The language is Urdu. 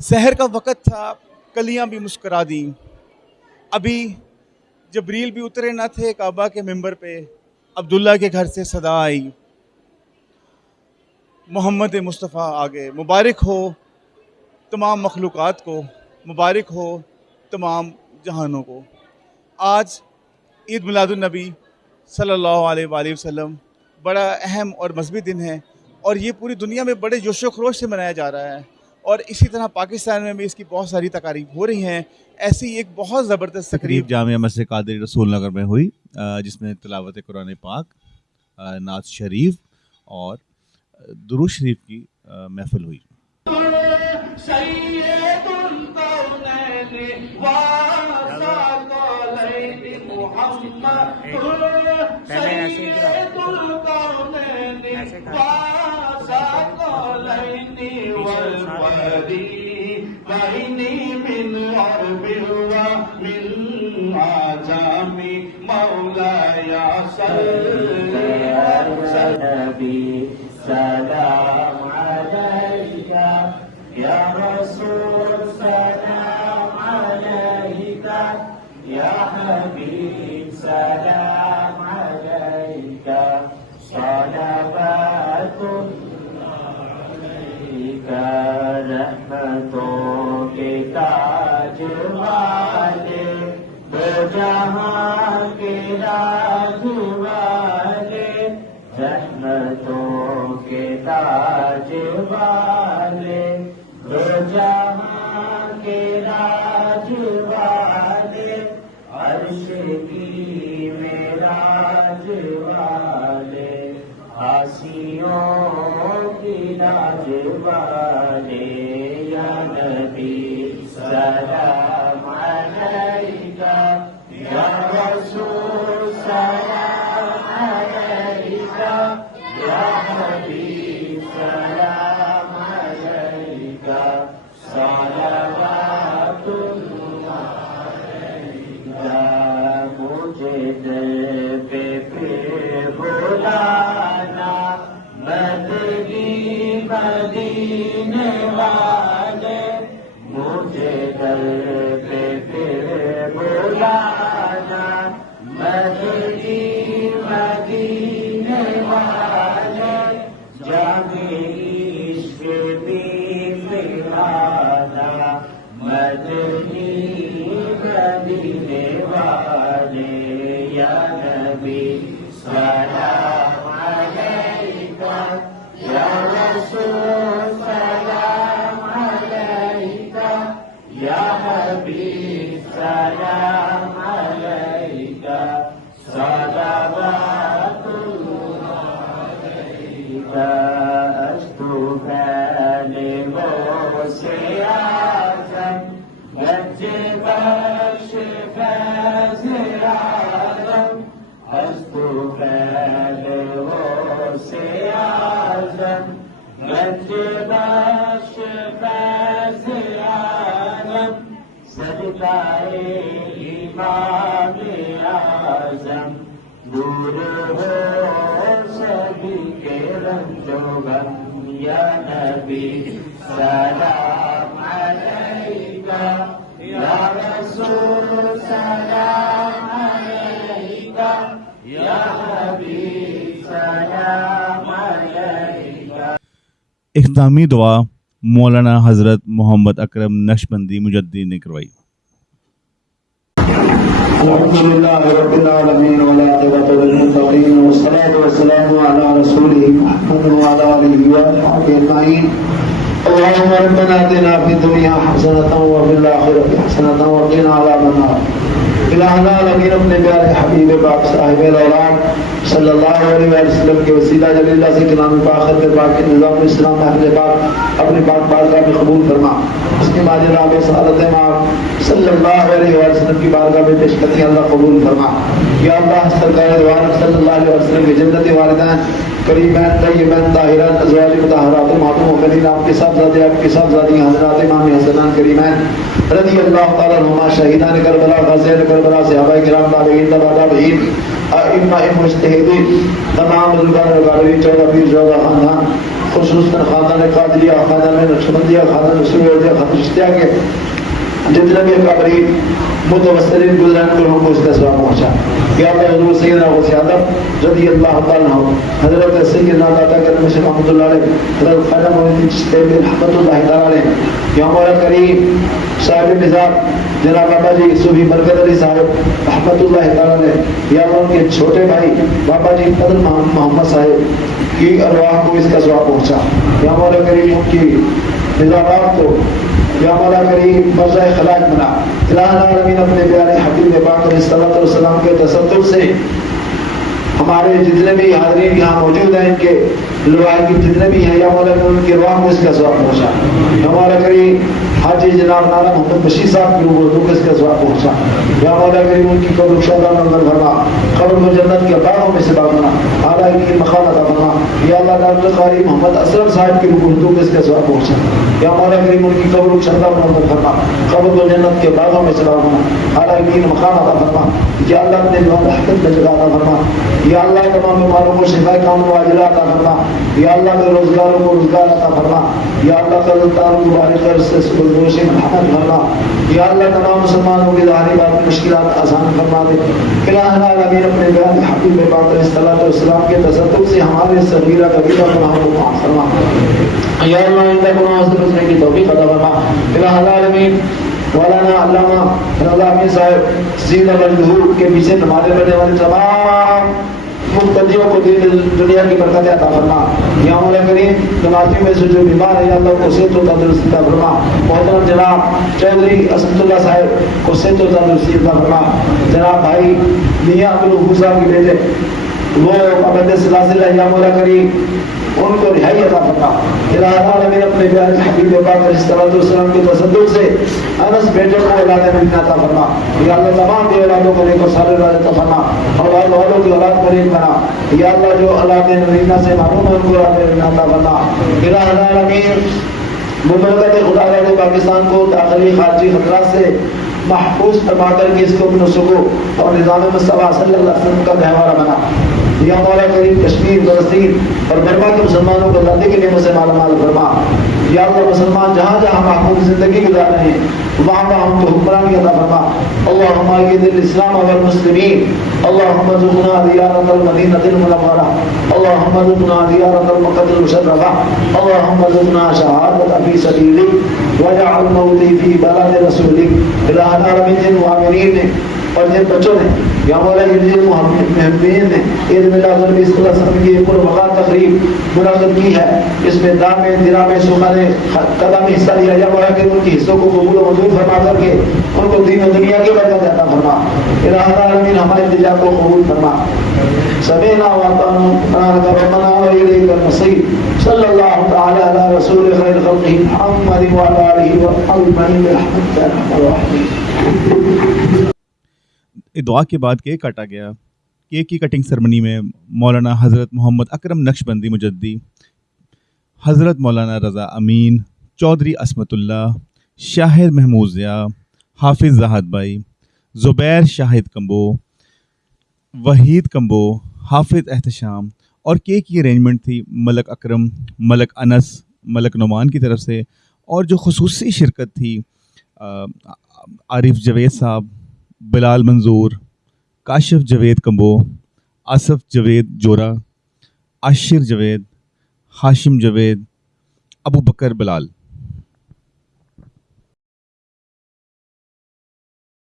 سحر کا وقت تھا، کلیاں بھی مسکرا دیں۔ ابھی جبریل بھی اترے نہ تھے کعبہ کے ممبر پہ، عبداللہ کے گھر سے صدا آئی۔ محمد مصطفیٰ آگے، مبارک ہو تمام مخلوقات کو، مبارک ہو تمام جہانوں کو۔ آج عید میلاد النبی صلی اللہ علیہ وآلہ وسلم بڑا اہم اور مذہبی دن ہے اور یہ پوری دنیا میں بڑے جوش و خروش سے منایا جا رہا ہے۔ اور اسی طرح پاکستان میں بھی اس کی بہت ساری تقاریب ہو رہی ہیں۔ ایسی ایک بہت زبردست تقریب جامعہ مسجد قادری رسول نگر میں ہوئی جس میں تلاوت قرآن پاک نعت شریف اور درود شریف کی محفل ہوئی۔ محمد سید القونین وثقلین والفریقین من غرب ومن عجم مولاي صل نبي جہاں کے راج والے، رحمتوں کے تاج والے۔ دو جہاں کے راج والے، عرش کی میراج والے، آسیوں کی راج والے۔ بخش فیض صدقائے امام اعظم دور ہو سبھی کے رنج و غم یا نبی، سلام علیکہ یا رسول، سلام علیکہ یا حبیب اختامی دعا مولانا حضرت محمد اکرم نشبندی مجدی نے کروائی۔ الحمد لله رب العالمين والعاقبة للمتقين والصلاة والسلام على رسوله محمد وعلى آله وصحبه أجمعين اللهم ربنا آتنا في الدنيا حسنة وفي الآخرة حسنة وقنا عذاب النار. الہنا الامین اپنے پیارے حبیب پاک صاحب الاولاد صلی اللہ علیہ وسلم کے وسیلہ جل اللہ سے کلام پاک خط پاک کے نظام اسلام اہل پاک اپنے پاک بارگاہ میں قبول فرما. اس کے بعد راب سعادت ماں صلی اللہ علیہ وسلم کی بارگاہ میں پیش کرتی اللہ قبول فرما. یا اللہ سرکار دوارک صلی اللہ علیہ وسلم کے جنت والدین کریمین طیبین طاہرات ازواج مطہرات ماتم و خلیل آپ کے ساتھ ذاتی آپ کے ساتھ ذاتی حضرات امام حسنان کریم الكريمان رضي الله تعالى عنهما شهيدان كربلاء غازيان كربلاء صحابہ کرام، تابعین تبع تابعین، ائمہ مجتہدین، تمام بزرگان وغیرہ چودہ پیر، چودہ خاندان، خصوصاً خاندان قادریہ، خاندان نقشبندیہ خاندان رسول اللہ خاندان اشتیاء کے جتنے بھی قبری متوسرین گزران کو ہم کو اس کا سواب پہنچا۔ یا اللہ حضور سیدنا غوث آدم رضی اللہ تعالیٰ عنہ، حضرت سیدنا داتا کرم سے محمد اللہ علیہ، حضرت خیرہ مولی چشتے بن رحمت اللہ تعالیٰ علیہ، یا مولا کریم صاحب نظام جناب بابا جی صوفی برکت علی صاحب رحمت اللہ تعالیٰ علیہ، یا اللہ کے چھوٹے بھائی بابا جی فضل محمد صاحب، کی ارواح کو اس کا سواب پہنچا۔ یا مولا کریم ان کی نظامات کو یا مولا کریم مرزا خلاق بنا۔ الہ العالمین اپنے پیارے حبیب پاک علیہ السلام کے تصدق سے ہمارے جتنے بھی حاضرین یہاں موجود ہیں، ان کے لوائے کی جتنے بھی ہیں، یا مولا ان کے روح کو اس کا ثواب پہنچا۔ یا مولا کریم، حاجی جناب نانا محمد بشیر صاحب کی روح کو اس کا ثواب پہنچا۔ یا مولا کریم، ان کی قبر شہداء نظر فرما۔ قبر کو جنت کے باغوں میں سے بنا اعلیٰ کی مقام عطا فرما۔ یا اللہ ڈاکٹر قاری محمد اسلم صاحب کی روح کو اس کا ثواب پہنچا۔ یا مولا کریم، ان کی قبر کو نظر فرما۔ قبر کو جنت کے باغوں میں سے بنا اعلیٰ کی مقام عطا فرما۔ یا اللہ اپنے جو رحمت میں جگہ عطا فرما۔ یا اللہ تمام بیماروں کو شفا کام و عاجلہ عطا فرما۔ یا اللہ کے روزگاروں کو روزگار عطا فرما۔ یا اللہ قرضداروں کو بارے قرض سے سبزوشی مرحمت فرما۔ یا اللہ تمام مسلمانوں کی ظاہری بات مشکلات آسان فرما دے۔ الہ العالمین اپنے بیان حبیب پاک علیہ الصلوۃ والسلام کے تصدق سے ہمارے صغیرہ کبیرہ گناہوں کو معاف فرما۔ یا اللہ، ان تک گناہ سے بچنے کی توفیق عطا فرما۔ الہ العالمین، مولانا علامہ رضا صاحب سیدہ الظہور کے پیچھے نمازیں پڑھنے والے تمام مقتدیوں کو دین دنیا کی برکت عطا فرما۔ یا مولا کریم نمازی میں سے جو بیمار ہے اللہ کو صحت و تندرستی عطا فرما۔ محترم جناب چودھری اسد اللہ صاحب کو صحت و تندرستی عطا فرما۔ جناب بھائی میاں ابو الحسا کے بیٹے وہ ابد سلاسل ہے یا مولا کریم، ان کو رہائی عطا فرما۔ الہ العالمین اپنے پیارے حبیب پاک علیہ الصلوۃ والسلام کے تصدق سے انس بیٹے کو اولاد مدینہ عطا فرما۔ یا اللہ تمام کے اولادوں کو لے کر سارے اولاد عطا فرما۔ اولاد والوں کی اولاد کو نیک بنا۔ یا اللہ جو اولاد مدینہ سے معلوم ہے ان کو اولاد مدینہ عطا فرما۔ الہ العالمین مملکت خدا کا پاکستان کو داخلی خارجی خطرات سے محفوظ فرما کر کے اس کو اپنے سکو اور نظام مصطفیٰ صلی اللہ علیہ وسلم کا گہوارہ بنا۔ یا مولا کریم کشمیر فلسطین اور برما کے مسلمانوں کو لڑنے کے لیے مجھے مالا مال فرما۔ یا اللہ مسلمان، جہاں جہاں محفوظ زندگی گزار رہے ہیں، وہاں وہاں ان کو حکمرانی عطا فرما۔ اللہم آئید الاسلام والمسلمین اللہم ارزقنا زیارت المدینہ المنورہ۔ اللہم ارزقنا زیارت المقدس المشرفہ۔ اللہم ارزقنا شہادت فی سبیلک۔ وجعل موتی فی بلد رسولک۔ الہ العالمین وامنین نے، اور جن بچوں نے، یا مولا جن محمدین نے عید میلاد النبی صلی اللہ علیہ وسلم کی پر وقات تقریب منعقد کی ہے۔ اس میں دام درا میں سوکھا نے قدم حصہ لیا، یا کہ ان کی حصوں کو قبول و منظور فرما کر کے ان کو دین و دنیا کے برکت عطا فرما۔ الہ العالمین، ہمارے التجا کو قبول فرما۔ سمعنا واطعنا ربنا وإليك المصير۔ صلى الله تعالى على رسول خير خلقه محمد وعلى آله وصحبه برحمتك يا أرحم الراحمين دعا کے بعد کیک کاٹا گیا۔ کیک کی کٹنگ سرمنی میں مولانا حضرت محمد اکرم نقش بندی مجدی، حضرت مولانا رضا امین، چودھری عصمت اللہ، شاہد محمود ضیاء، حافظ زاہد بھائی، زبیر شاہد کمبو، وحید کمبو، حافظ احتشام اور کیک کی ارینجمنٹ تھی ملک اکرم، ملک انس، ملک نعمان کی طرف سے اور جو خصوصی شرکت تھی عارف جوید صاحب، بلال منظور کاشف جوید کمبو آصف جوید جورا عاشر جوید ہاشم جوید ابو بکر بلال۔